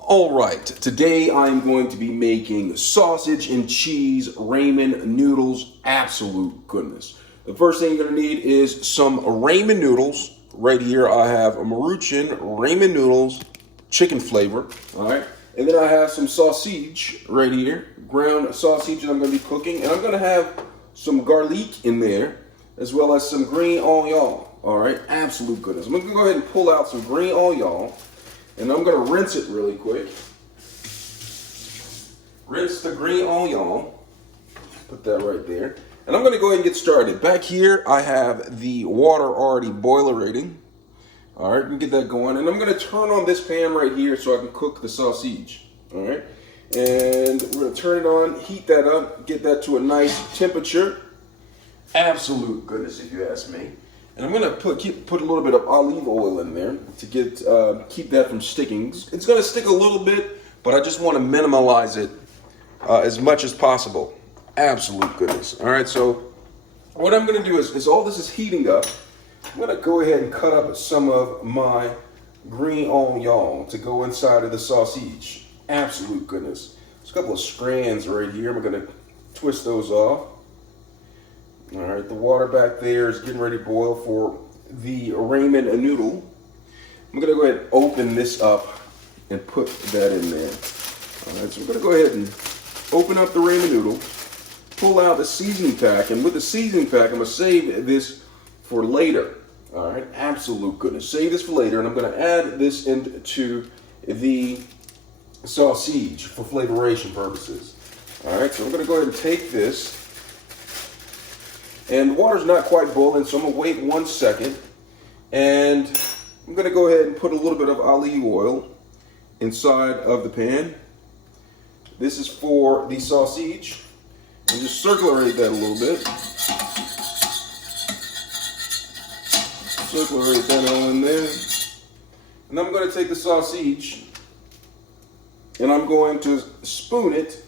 Alright, today I'm going to be making sausage and cheese ramen noodles. Absolute goodness. The first thing you're going to need is some ramen noodles. Right here I have a Maruchan ramen noodles, chicken flavor. Alright, and then I have some sausage right here, ground sausage that I'm going to be cooking. And I'm going to have some garlic in there, as well as some green onion. Alright, absolute goodness. I'm going to go ahead and pull out some green onion. And I'm going to rinse it really quick. Rinse the green onion. Put that right there. And I'm going to go ahead and get started. Back here, I have the water already boilerating. All right, let me get that going. And I'm going to turn on this pan right here so I can cook the sausage. All right. And we're going to turn it on, heat that up, get that to a nice temperature. Absolute goodness, if you ask me. And I'm gonna put a little bit of olive oil in there to get keep that from sticking. It's gonna stick a little bit, but I just want to minimize it as much as possible. Absolute goodness. All right, so what I'm gonna do is all this is heating up. I'm gonna go ahead and cut up some of my green onion to go inside of the sausage. Absolute goodness. There's a couple of strands right here. I'm gonna twist those off. All right, the water back there is getting ready to boil for the ramen noodle. I'm gonna go ahead and open this up and put that in there. All right, so I'm gonna go ahead and open up the ramen noodle, pull out the seasoning pack, and with the seasoning pack, I'm gonna save this for later. All right, absolute goodness. Save this for later, and I'm gonna add this into the sausage for flavoration purposes. All right, so I'm gonna go ahead and take this. And the water's not quite boiling, so I'm gonna wait 1 second. And I'm gonna go ahead and put a little bit of olive oil inside of the pan. This is for the sausage. And just circulate that a little bit. Circulate that all in there. And I'm gonna take the sausage and I'm going to spoon it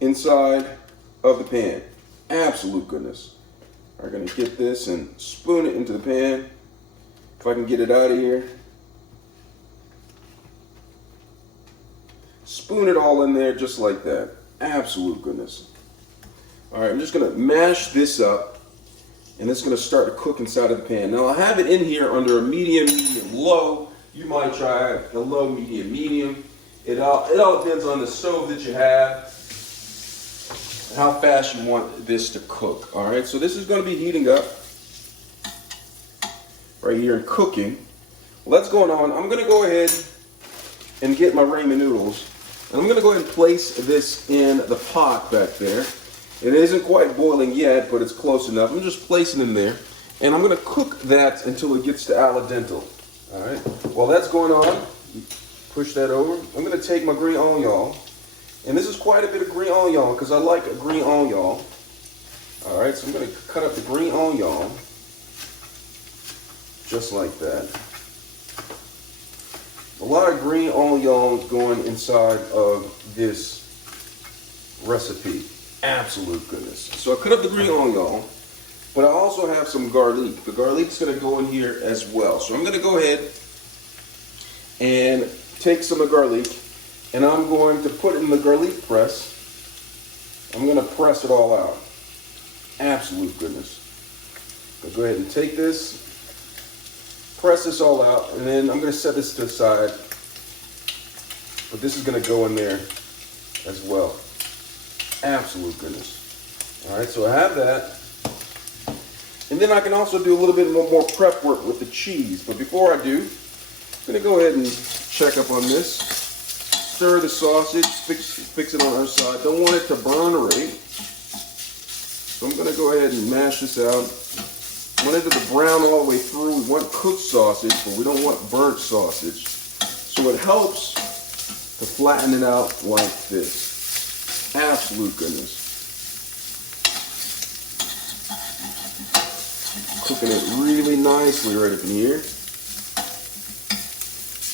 inside of the pan. Absolute goodness. I'm gonna get this and spoon it into the pan. If I can get it out of here. Spoon it all in there just like that. Absolute goodness. All right, I'm just gonna mash this up and it's gonna start to cook inside of the pan. Now I have it in here under a medium, low. You might try a low, medium. It all depends on the stove that you have. How fast you want this to cook. All right, so this is going to be heating up right here and cooking. Well, that's going on. I'm going to go ahead and get my ramen noodles. And I'm going to go ahead and place this in the pot back there. It isn't quite boiling yet, but it's close enough. I'm just placing it in there. And I'm going to cook that until it gets to al dente. All right, while that's going on, push that over. I'm going to take my green onion. And this is quite a bit of green onion because I like a green onion. All right, so I'm going to cut up the green onion just like that. A lot of green onion going inside of this recipe. Absolute goodness. So I cut up the green onion, but I also have some garlic. The garlic's going to go in here as well. So I'm going to go ahead and take some of the garlic. And I'm going to put it in the garlic press. I'm going to press it all out. Absolute goodness. I'll go ahead and take this, press this all out, and then I'm going to set this to the side. But this is going to go in there as well. Absolute goodness. All right, so I have that. And then I can also do a little bit more prep work with the cheese. But before I do, I'm going to go ahead and check up on this. Stir the sausage, fix it on our side. Don't want it to burn right. So I'm gonna go ahead and mash this out. We want it to brown all the way through. We want cooked sausage, but we don't want burnt sausage. So it helps to flatten it out like this. Absolute goodness. Cooking it really nicely right up in here.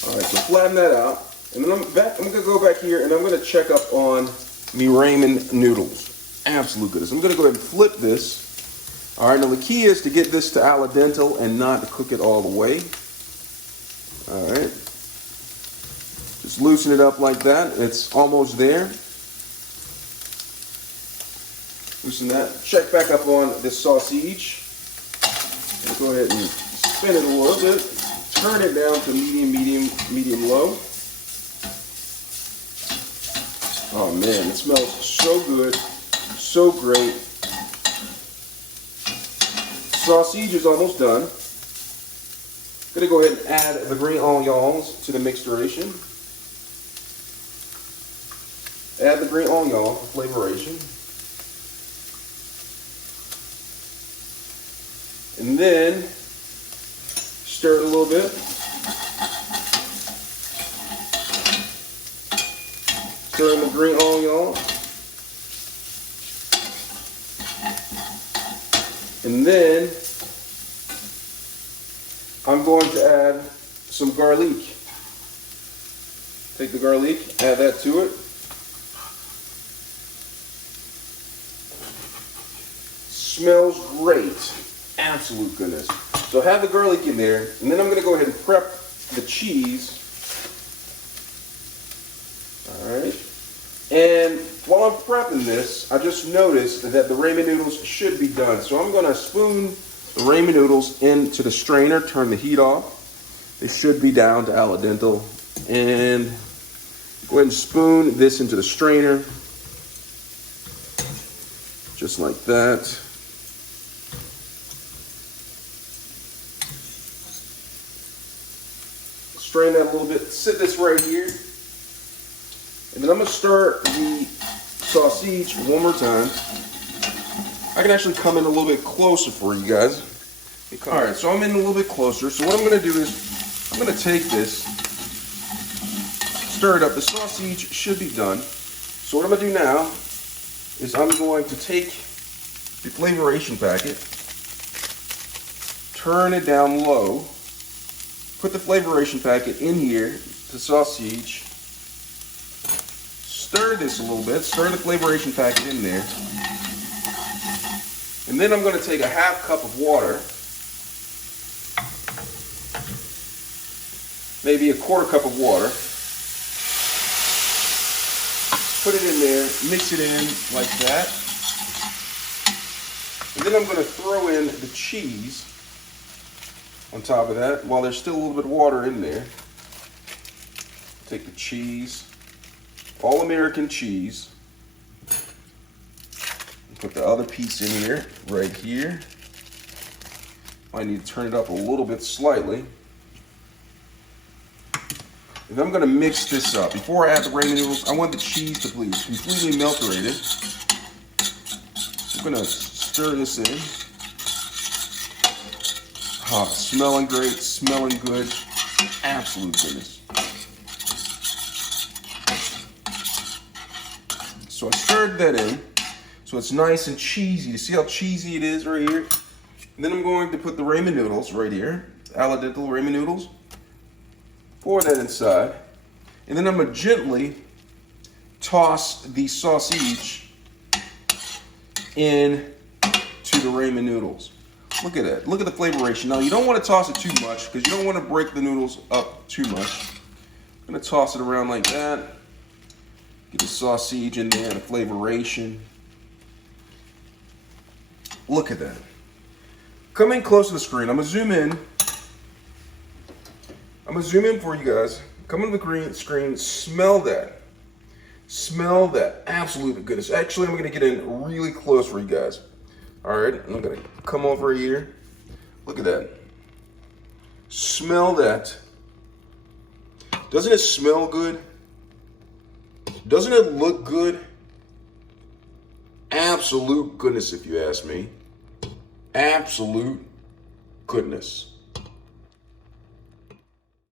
All right, so flatten that out. And then I'm going to go back here and I'm going to check up on me ramen noodles. Absolute goodness. I'm going to go ahead and flip this. All right, now the key is to get this to al dente and not to cook it all the way. All right. Just loosen it up like that. It's almost there. Loosen that. Check back up on this sausage. Go ahead and spin it a little bit. Turn it down to medium, low. Oh man, it smells so good, so great. Sausage is almost done. Gonna go ahead and add the green onions to the mixturation. Add the green onion for flavoration. And then stir it a little bit. Stir in the green onion. And then I'm going to add some garlic. Take the garlic, add that to it. Smells great. Absolute goodness. So have the garlic in there, and then I'm going to go ahead and prep the cheese. Alright. And while I'm prepping this, I just noticed that the ramen noodles should be done. So I'm going to spoon the ramen noodles into the strainer, turn the heat off. They should be down to al dente. And go ahead and spoon this into the strainer. Just like that. Strain that a little bit, sit this right here. And then I'm going to start the sausage one more time. I can actually come in a little bit closer for you guys. Alright, so I'm in a little bit closer. So what I'm going to do is, I'm going to take this, stir it up. The sausage should be done. So what I'm going to do now is I'm going to take the flavoration packet, turn it down low, put the flavoration packet in here, the sausage, stir this a little bit, stir the flavoration packet in there, and then I'm going to take a half cup of water, maybe a quarter cup of water, put it in there, mix it in like that, and then I'm going to throw in the cheese on top of that while there's still a little bit of water in there. Take the cheese, all American cheese, and put the other piece in here, right here. I need to turn it up a little bit slightly. And I'm going to mix this up. Before I add the ramen noodles, I want the cheese to be completely melted. I'm going to stir this in. Ah, smelling great, smelling good. Absolute goodness. So I stirred that in, so it's nice and cheesy. You see how cheesy it is right here? And then I'm going to put the ramen noodles right here, al dente ramen noodles. Pour that inside, and then I'm going to gently toss the sausage in to the ramen noodles. Look at that. Look at the flavoration. Now, you don't want to toss it too much because you don't want to break the noodles up too much. I'm going to toss it around like that. Get the sausage in there, the flavoration. Look at that. Come in close to the screen. I'm going to zoom in. I'm going to zoom in for you guys. Come in the green screen. Smell that. Smell that. Absolute goodness. Actually, I'm going to get in really close for you guys. All right, I'm going to come over here. Look at that. Smell that. Doesn't it smell good? Doesn't it look good? Absolute goodness, if you ask me. Absolute goodness.